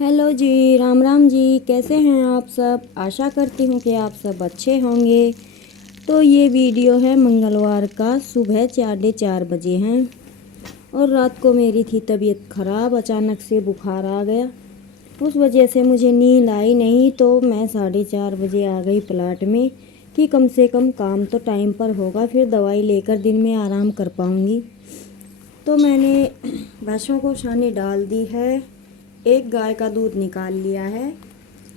Hello जी, राम राम जी। कैसे हैं आप सब? आशा करती हूँ कि आप सब अच्छे होंगे। तो ये वीडियो है मंगलवार का, सुबह 4:30 बजे हैं और रात को मेरी थी तबीयत ख़राब, अचानक से बुखार आ गया। उस वजह से मुझे नींद आई नहीं, तो मैं 4:30 बजे आ गई प्लाट में कि कम से कम काम तो टाइम पर होगा, फिर दवाई लेकर दिन में आराम कर पाऊँगी। तो मैंने भैंसों को छानी डाल दी है, एक गाय का दूध निकाल लिया है।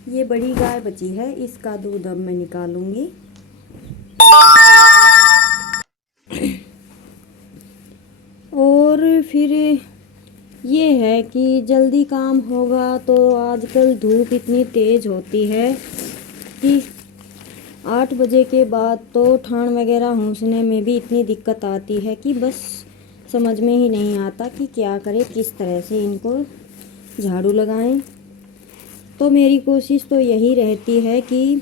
ये बड़ी गाय बची है, इसका दूध अब मैं निकालूंगी। और फिर ये है कि जल्दी काम होगा। तो आजकल धूप इतनी तेज़ होती है कि 8 बजे के बाद तो ठान वगैरह होंसने में भी इतनी दिक्कत आती है कि बस समझ में ही नहीं आता कि क्या करें, किस तरह से इनको झाड़ू लगाएं। तो मेरी कोशिश तो यही रहती है कि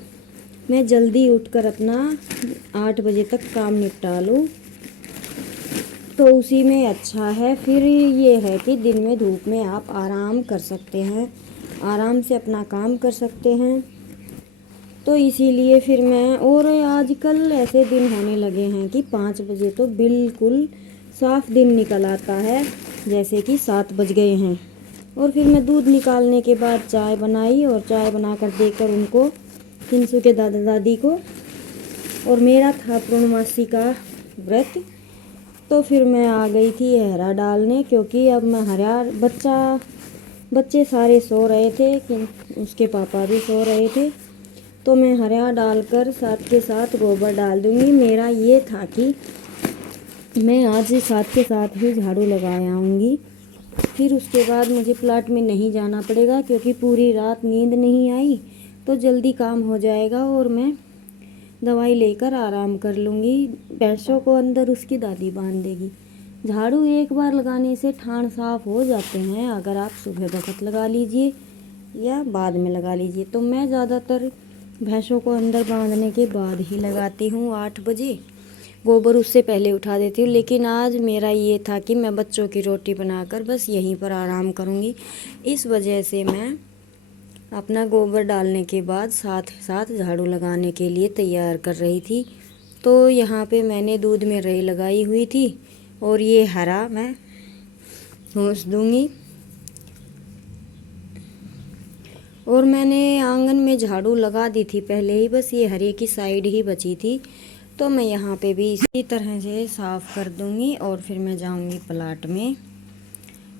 मैं जल्दी उठकर अपना 8 बजे तक काम निपटा लूँ, तो उसी में अच्छा है। फिर ये है कि दिन में धूप में आप आराम कर सकते हैं, आराम से अपना काम कर सकते हैं। तो इसीलिए फिर मैं, और आजकल ऐसे दिन होने लगे हैं कि 5 बजे तो बिल्कुल साफ दिन निकल आता है, जैसे कि 7 बज गए हैं। और फिर मैं दूध निकालने के बाद चाय बनाई और चाय बनाकर देकर उनको, किंसू के दादा दादी को। और मेरा था पूर्णमासी का व्रत, तो फिर मैं आ गई थी हरा डालने, क्योंकि अब मैं हरा बच्चे सारे सो रहे थे कि उसके पापा भी सो रहे थे, तो मैं हरा डालकर साथ के साथ गोबर डाल दूँगी। मेरा ये था कि मैं आज साथ के साथ ही झाड़ू लगा आऊँगी, फिर उसके बाद मुझे प्लाट में नहीं जाना पड़ेगा, क्योंकि पूरी रात नींद नहीं आई, तो जल्दी काम हो जाएगा और मैं दवाई लेकर आराम कर लूँगी। भैंसों को अंदर उसकी दादी बांध देगी। झाड़ू एक बार लगाने से ठान साफ हो जाते हैं, अगर आप सुबह वक्त लगा लीजिए या बाद में लगा लीजिए। तो मैं ज़्यादातर भैंसों को अंदर बांधने के बाद ही लगाती हूँ, 8 बजे। गोबर उससे पहले उठा देती हूँ, लेकिन आज मेरा ये था कि मैं बच्चों की रोटी बनाकर बस यहीं पर आराम करूँगी। इस वजह से मैं अपना गोबर डालने के बाद साथ साथ झाड़ू लगाने के लिए तैयार कर रही थी। तो यहाँ पे मैंने दूध में रई लगाई हुई थी और ये हरा मैं होंस दूँगी। और मैंने आंगन में झाड़ू लगा दी थी पहले ही, बस ये हरे की साइड ही बची थी, तो मैं यहाँ पे भी इसी तरह से साफ़ कर दूँगी और फिर मैं जाऊँगी प्लाट में।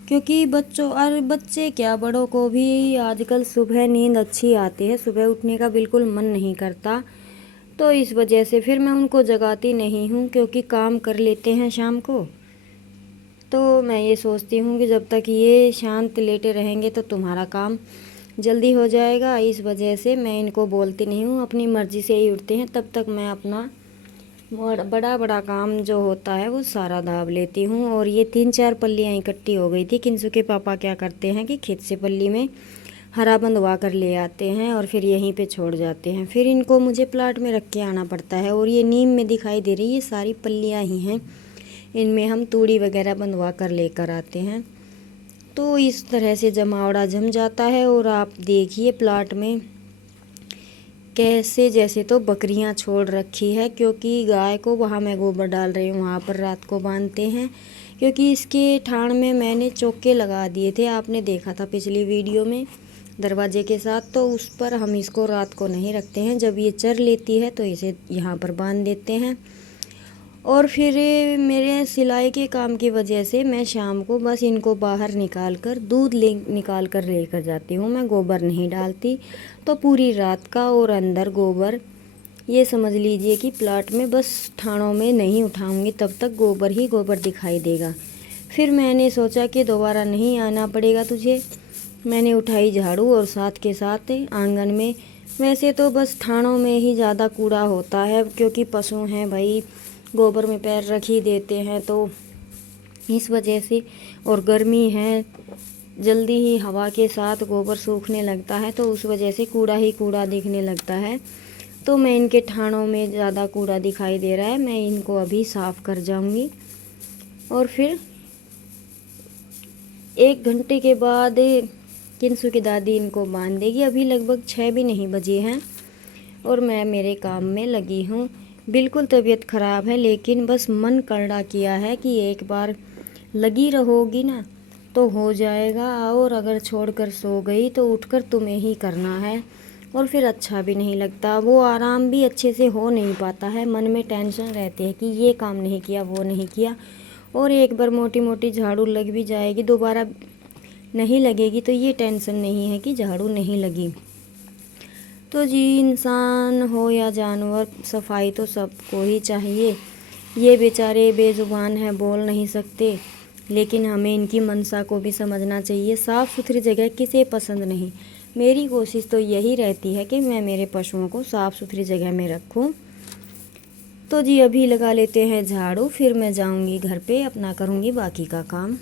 क्योंकि बच्चों और बच्चे क्या, बड़ों को भी आजकल सुबह नींद अच्छी आती है, सुबह उठने का बिल्कुल मन नहीं करता। तो इस वजह से फिर मैं उनको जगाती नहीं हूँ, क्योंकि काम कर लेते हैं शाम को। तो मैं ये सोचती हूँ कि जब तक ये शांत लेटे रहेंगे तो तुम्हारा काम जल्दी हो जाएगा। इस वजह से मैं इनको बोलती नहीं हूँ, अपनी मर्ज़ी से ही उठते हैं, तब तक मैं अपना बड़ा बड़ा काम जो होता है वो सारा दाब लेती हूँ। और ये 3-4 पल्लियाँ इकट्ठी हो गई थी। किंसू के पापा क्या करते हैं कि खेत से पल्ली में हरा बंधवा कर ले आते हैं और फिर यहीं पे छोड़ जाते हैं, फिर इनको मुझे प्लाट में रख के आना पड़ता है। और ये नीम में दिखाई दे रही, ये सारी पल्लियाँ ही हैं, इनमें हम तूड़ी वगैरह बंधवा कर लेकर आते हैं। तो इस तरह से जमावड़ा जम जाता है। और आप देखिए प्लाट में कैसे, जैसे तो बकरियां छोड़ रखी है, क्योंकि गाय को वहाँ मैं गोबर डाल रही हूँ, वहाँ पर रात को बांधते हैं। क्योंकि इसके ठाण में मैंने चौके लगा दिए थे, आपने देखा था पिछली वीडियो में, दरवाजे के साथ। तो उस पर हम इसको रात को नहीं रखते हैं, जब ये चर लेती है तो इसे यहाँ पर बांध देते हैं। और फिर मेरे सिलाई के काम की वजह से मैं शाम को बस इनको बाहर निकाल कर दूध निकाल कर लेकर जाती हूँ, मैं गोबर नहीं डालती। तो पूरी रात का और अंदर गोबर, ये समझ लीजिए कि प्लाट में बस ठाणों में नहीं उठाऊँगी, तब तक गोबर ही गोबर दिखाई देगा। फिर मैंने सोचा कि दोबारा नहीं आना पड़ेगा तुझे, मैंने उठाई झाड़ू और साथ के साथ आंगन में। वैसे तो बस ठाणों में ही ज़्यादा कूड़ा होता है, क्योंकि पशु हैं भाई, गोबर में पैर रख ही देते हैं, तो इस वजह से। और गर्मी है, जल्दी ही हवा के साथ गोबर सूखने लगता है, तो उस वजह से कूड़ा ही कूड़ा दिखने लगता है। तो मैं इनके ठाणों में ज़्यादा कूड़ा दिखाई दे रहा है, मैं इनको अभी साफ़ कर जाऊंगी। और फिर 1 घंटे के बाद किंसु की दादी इनको बांध देगी। अभी लगभग 6 भी नहीं बजे हैं और मैं मेरे काम में लगी हूँ। बिल्कुल तबीयत ख़राब है, लेकिन बस मन करड़ा किया है कि एक बार लगी रहोगी ना तो हो जाएगा, और अगर छोड़कर सो गई तो उठकर तुम्हें ही करना है और फिर अच्छा भी नहीं लगता। वो आराम भी अच्छे से हो नहीं पाता है, मन में टेंशन रहती है कि ये काम नहीं किया, वो नहीं किया। और एक बार मोटी मोटी झाड़ू लग भी जाएगी, दोबारा नहीं लगेगी तो ये टेंशन नहीं है कि झाड़ू नहीं लगी। तो जी, इंसान हो या जानवर, सफाई तो सबको ही चाहिए। ये बेचारे बेजुबान हैं, बोल नहीं सकते, लेकिन हमें इनकी मनसा को भी समझना चाहिए। साफ़ सुथरी जगह किसे पसंद नहीं। मेरी कोशिश तो यही रहती है कि मैं मेरे पशुओं को साफ़ सुथरी जगह में रखूं। तो जी, अभी लगा लेते हैं झाड़ू, फिर मैं जाऊंगी घर पे, अपना करूंगी बाकी का काम।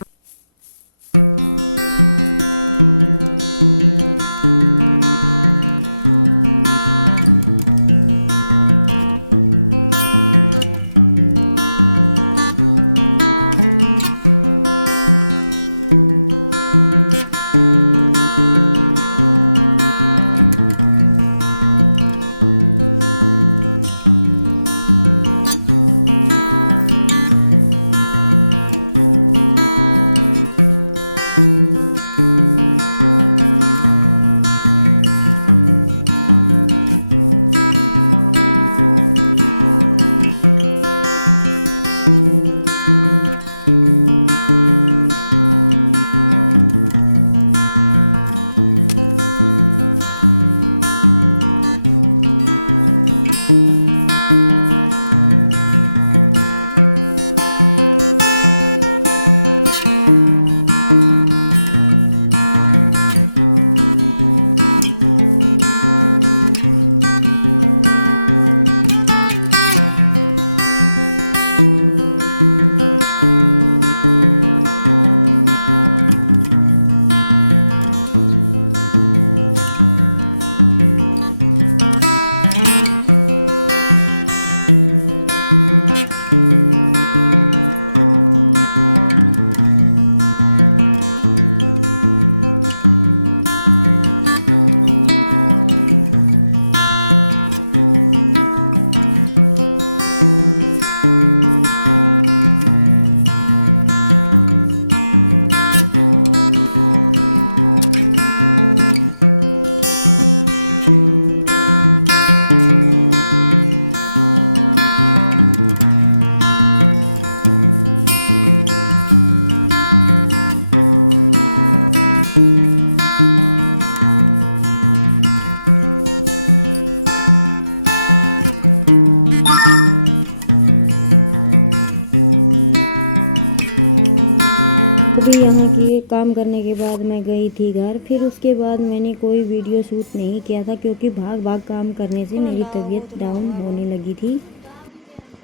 यहाँ के काम करने के बाद मैं गई थी घर। फिर उसके बाद मैंने कोई वीडियो शूट नहीं किया था, क्योंकि भाग भाग काम करने से मेरी तबीयत डाउन होने लगी थी।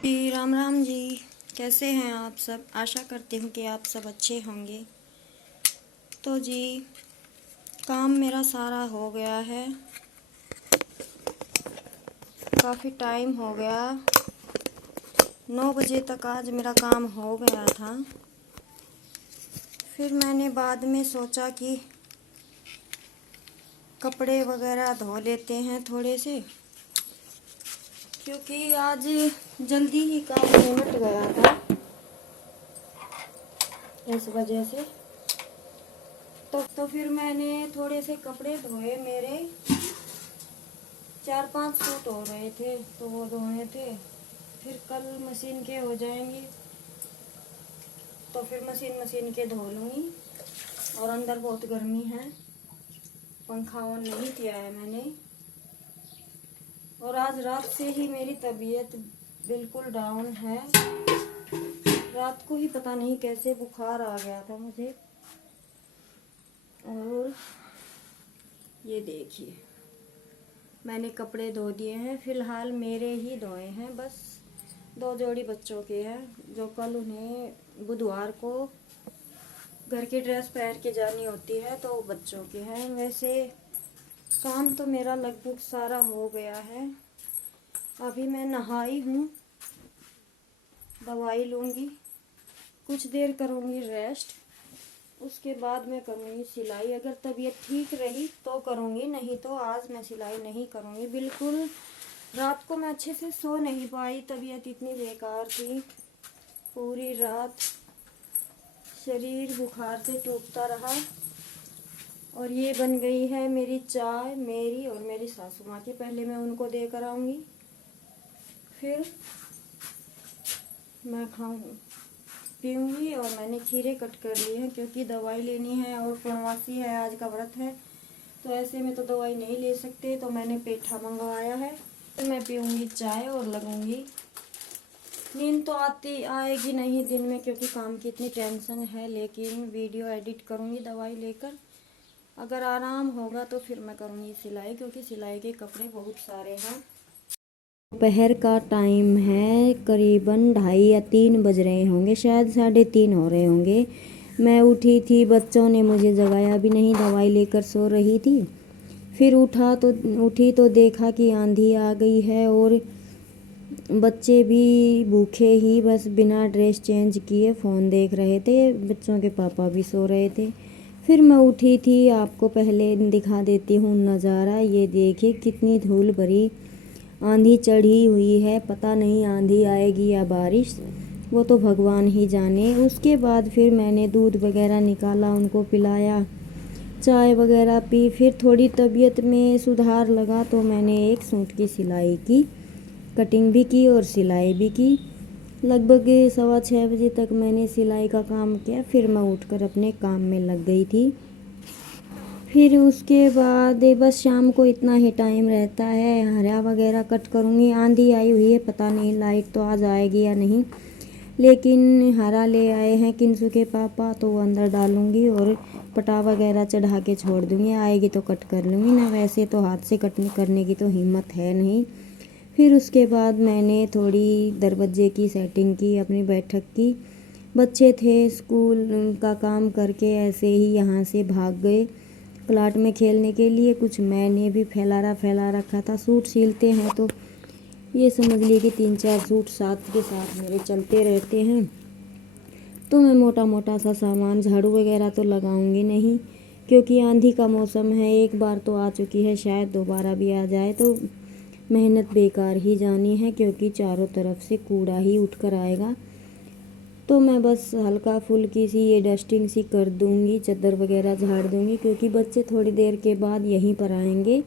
जी राम राम जी, कैसे हैं आप सब? आशा करती हूँ कि आप सब अच्छे होंगे। तो जी, काम मेरा सारा हो गया है, काफ़ी टाइम हो गया, 9 बजे तक आज मेरा काम हो गया था। फिर मैंने बाद में सोचा कि कपड़े वगैरह धो लेते हैं थोड़े से, क्योंकि आज जल्दी ही काम निपट गया था, इस वजह से। तो फिर मैंने थोड़े से कपड़े धोए। मेरे 4-5 सूट हो रहे थे, तो वो धोने थे। फिर कल मशीन के हो जाएंगे, तो फिर मशीन के धो लूँगी। और अंदर बहुत गर्मी है, पंखा ऑन नहीं किया है मैंने। और आज रात से ही मेरी तबीयत बिल्कुल डाउन है। रात को ही पता नहीं कैसे बुखार आ गया था मुझे। और ये देखिए, मैंने कपड़े धो दिए हैं। फिलहाल मेरे ही धोए हैं, बस 2 जोड़ी बच्चों के हैं, जो कल उन्हें बुधवार को घर की ड्रेस पहन के जानी होती है, तो बच्चों के हैं। वैसे काम तो मेरा लगभग सारा हो गया है। अभी मैं नहाई हूँ, दवाई लूँगी, कुछ देर करूँगी रेस्ट, उसके बाद मैं करूँगी सिलाई। अगर तबीयत ठीक रही तो करूँगी, नहीं तो आज मैं सिलाई नहीं करूँगी बिल्कुल। रात को मैं अच्छे से सो नहीं पाई, तबीयत इतनी बेकार थी। पूरी रात शरीर बुखार से टूटता रहा। और ये बन गई है मेरी चाय, मेरी और मेरी सासू माँ की। पहले मैं उनको देकर आऊँगी, फिर मैं पीऊँगी। और मैंने खीरे कट कर लिए हैं क्योंकि दवाई लेनी है और पूर्णमासी है, आज का व्रत है, तो ऐसे में तो दवाई नहीं ले सकते, तो मैंने पेठा मंगवाया है। तो मैं पीऊँगी चाय और लगूँगी। नींद तो आएगी नहीं दिन में क्योंकि काम की इतनी टेंशन है, लेकिन वीडियो एडिट करूँगी दवाई लेकर। अगर आराम होगा तो फिर मैं करूँगी सिलाई, क्योंकि सिलाई के कपड़े बहुत सारे हैं। दोपहर का टाइम है, करीबन 2:30 या 3 बज रहे होंगे, शायद 3:30 हो रहे होंगे। मैं उठी थी, बच्चों ने मुझे जगाया भी नहीं, दवाई लेकर सो रही थी। फिर उठी तो देखा कि आंधी आ गई है और बच्चे भी भूखे ही बस बिना ड्रेस चेंज किए फ़ोन देख रहे थे। बच्चों के पापा भी सो रहे थे। फिर मैं उठी थी, आपको पहले दिखा देती हूँ नज़ारा। ये देखिए कितनी धूल भरी आंधी चढ़ी हुई है। पता नहीं आंधी आएगी या बारिश, वो तो भगवान ही जाने। उसके बाद फिर मैंने दूध वगैरह निकाला, उनको पिलाया, चाय वगैरह पी। फिर थोड़ी तबीयत में सुधार लगा तो मैंने एक सूट की सिलाई की, कटिंग भी की और सिलाई भी की। लगभग 6:15 बजे तक मैंने सिलाई का काम किया। फिर मैं उठकर अपने काम में लग गई थी। फिर उसके बाद बस शाम को इतना ही टाइम रहता है, हरा वगैरह कट करूँगी। आंधी आई हुई है, पता नहीं लाइट तो आज आएगी या नहीं, लेकिन हरा ले आए हैं किंसु के पापा, तो वो अंदर डालूँगी और पटा वगैरह चढ़ा के छोड़ दूँगी। आएगी तो कट कर लूँगी ना, वैसे तो हाथ से कटने करने की तो हिम्मत है नहीं। फिर उसके बाद मैंने थोड़ी दरवाजे की सेटिंग की, अपनी बैठक की। बच्चे थे, स्कूल का काम करके ऐसे ही यहाँ से भाग गए प्लाट में खेलने के लिए। कुछ मैंने भी फैला रखा था। सूट सिलते हैं तो ये समझ लिए कि 3-4 सूट साथ के साथ मेरे चलते रहते हैं। तो मैं मोटा मोटा सा सामान, झाड़ू वगैरह तो लगाऊंगी नहीं, क्योंकि आंधी का मौसम है। एक बार तो आ चुकी है, शायद दोबारा भी आ जाए तो मेहनत बेकार ही जानी है, क्योंकि चारों तरफ से कूड़ा ही उठकर आएगा। तो मैं बस हल्का फुल्की सी ये डस्टिंग सी कर दूंगी, चादर वगैरह झाड़ दूंगी, क्योंकि बच्चे थोड़ी देर के बाद यहीं पर आएंगे।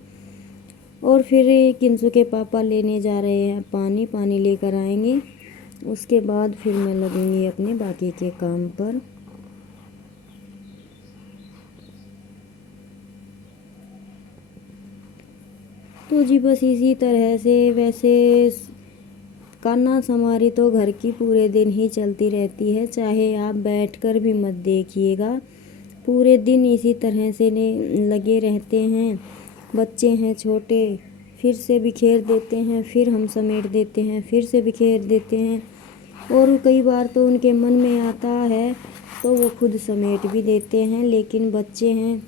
और फिर किंसु के पापा लेने जा रहे हैं पानी लेकर आएंगे। उसके बाद फिर मैं लगूंगी अपने बाकी के काम पर। तो जी बस इसी तरह से, वैसे कान्हा समारी तो घर की पूरे दिन ही चलती रहती है, चाहे आप बैठकर भी मत देखिएगा, पूरे दिन इसी तरह से लगे रहते हैं। बच्चे हैं छोटे, फिर से बिखेर देते हैं, फिर हम समेट देते हैं, फिर से बिखेर देते हैं। और कई बार तो उनके मन में आता है तो वो खुद समेट भी देते हैं, लेकिन बच्चे हैं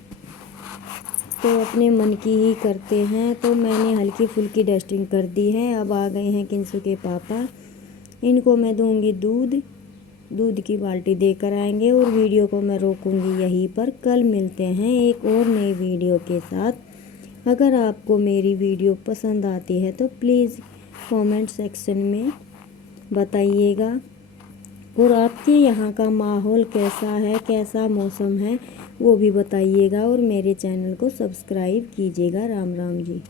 तो अपने मन की ही करते हैं। तो मैंने हल्की फुल्की डस्टिंग कर दी है। अब आ गए हैं किंसु के पापा, इनको मैं दूंगी दूध की बाल्टी देकर आएंगे, और वीडियो को मैं रोकूंगी यहीं पर। कल मिलते हैं एक और नई वीडियो के साथ। अगर आपको मेरी वीडियो पसंद आती है तो प्लीज़ कमेंट सेक्शन में बताइएगा, और आपके यहाँ का माहौल कैसा है, कैसा मौसम है, वो भी बताइएगा। और मेरे चैनल को सब्सक्राइब कीजिएगा। राम राम जी।